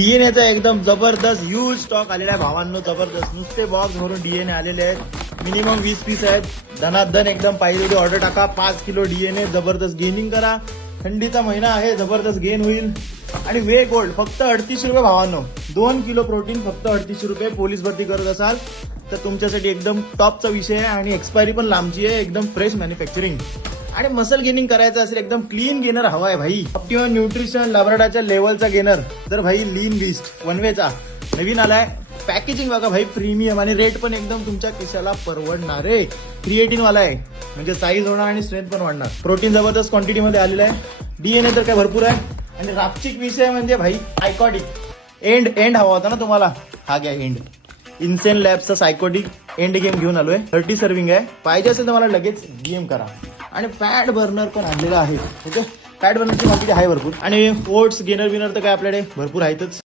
डीएनएचा एकदम जबरदस्त huge stock आलेला आहे भावांनो, जबरदस्त. नुसते बॉक्स भरून डीएनए आलेले आहेत. मिनिमम 20 पीस आहेत. धनाधन एकदम पाहिजे ऑर्डर टाका. 5 किलो डीएनए जबरदस्त गेनिंग करा. थंडीचा महिना आहे, जबरदस्त गेन होईल. आणि वे गोल्ड फक्त 38 रुपये भावांनो. 2 किलो प्रोटीन फक्त 38 रुपये. पोलीस भरती करत असाल तर तुमच्यासाठी एकदम टॉपचा विषय आहे. आणि एक्सपायरी पण लांबची आहे, एकदम फ्रेश मॅन्युफॅक्चरिंग. आणि मसल गेनिंग करायचं असेल एकदम क्लीन गेनर हवा आहे भाई. ऑप्टिमम न्यूट्रिशन लाब्राडोरच्या लेवलचा गेनर. तर भाई लीन बीस्ट वनवेचा नवीन आलाय. पॅकेजिंग बघा भाई, प्रीमियम आणि रेट पण एकदम तुमच्या खिशाला परवडणारे. क्रिएटिन वाला आहे म्हणजे साईज होणार आणि स्ट्रेंथ पण वाढणार. प्रोटीन जबरदस्त क्वांटिटीमध्ये आलेलं आहे. डीएनए तर काय भरपूर आहे. आणि रापचिक विषय म्हणजे भाई सायकॉटिक एंड हवा होता ना तुम्हाला, हा घ्या end. Insane लॅबचा psychotic end game घेऊन आलोय. 30 सर्विंग आहे. पाहिजे असेल तर मला लगेच गेम करा. आणि फॅट बर्नर पण आणलेला आहे. ओके, फॅट बर्नरची क्वांटिटी आहे भरपूर. आणि ओट्स गेनर विनर तर काय आपल्याकडे भरपूर आहेतच.